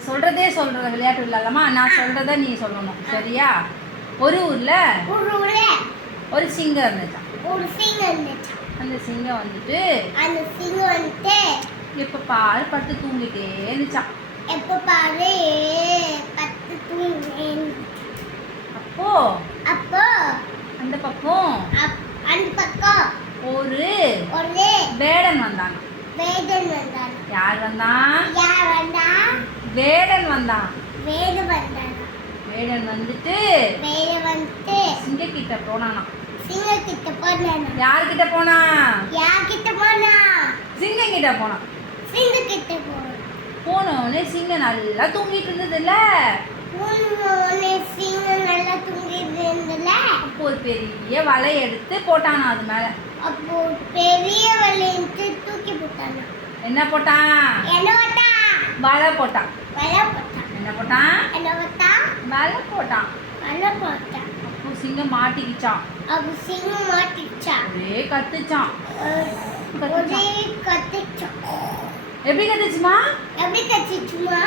இப்போ சொல்கிறதே சொல்கிற விளையாட்டு இல்லாதம்மா நான் சொல்கிறத நீ சொல்லணும். சரியா? ஒரு ஊரில் ஒரு ஊர்ல ஒரு சிங்கம் இருந்துச்சான் ஒரு சிங்கம் இருந்துச்சு அந்த சிங்கம் வந்துட்டு அந்த சிங்கம் வந்துட்டு எப்போ பாரு படுத்து தூங்கிட்டே இருந்துச்சான் எப்ப பாரு பத்து தூங்கி அப்போ? அப்போ? அந்த பக்கம்? அந்த பக்கம்? ஒரு ஒரு வேடன் வந்தாங்க. வேடன் வந்தாங்க. யார் வந்தான்? யார் வந்தா வேடன் வந்தான் வேடு வந்தாங்க வேடன் வந்துட்டு வேடு வந்துட்டு சிங்கக்கிட்ட போனானா? சிங்கம் கிட்ட போனாங்க யார்கிட்ட போனா? யார் கிட்ட போனா. சிங்கம் கிட்ட போனான் சிங்கம் கிட்ட போனா போன உடனே சிங்கம் நல்லா தூங்கிட்டு இருந்தல அப்போ ஒரு பெரிய வலை எடுத்து போட்டானா அது மேல? அப்போ பெரிய வளையத்து தூக்கி போட்டாங்க என்ன போட்டான்? என்ன வலை போட்டான் வலை போட்டான் என்ன போட்டான் என்ன போட்டா? வலை போட்டான் வலை போட்டான் அப்போ சிங்கம் மாட்டிக்கிச்சான் அப்போ சிங்கம் மாட்டிச்சா ஒரே கத்துச்சான் ஒரே கத்திச்சான் எப்படி கத்துச்சுமா? எப்படி கத்திச்சுமா?